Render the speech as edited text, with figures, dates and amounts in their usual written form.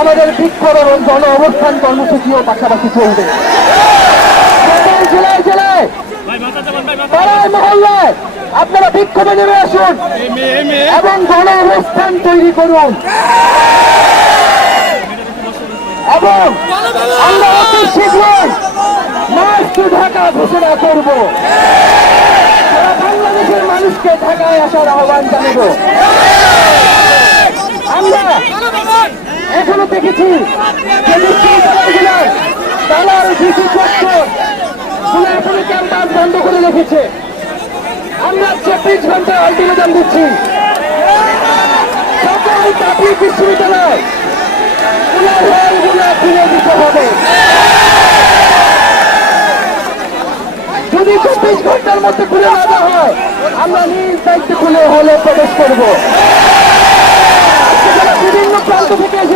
আমাদের বিক্ষোভ এবং গণ অবস্থান কর্মসূচিও পাশাপাশি চলবে। জেলায় জেলায় পাড়ায় মহল্লায় আপনারা বিক্ষোভে নেমে আসুন এবং গণ অবস্থান তৈরি করুন এবং আমরা অতি শীঘ্রই মার্চ টু ঢাকা ঘোষণা করব। বাংলাদেশের মানুষকে ঢাকায় আসার আহ্বান জানাব। আমরা এখনো দেখেছি তালার ডিসি চত্বর এখনো ক্যাম্পাস বন্ধ করে রেখেছে। আমরা 24 ঘন্টা আলটিমেটাম দিচ্ছি সকল পাবলিক বিশ্ববিদ্যালয় খুলে দিতে হবে। যদি 24 ঘন্টার মধ্যে খুলে না দেওয়া হয় আমরা নিজ দায়িত্বে খুলে হলে প্রবেশ করবো। বিভিন্ন প্রান্ত থেকে এসেছে।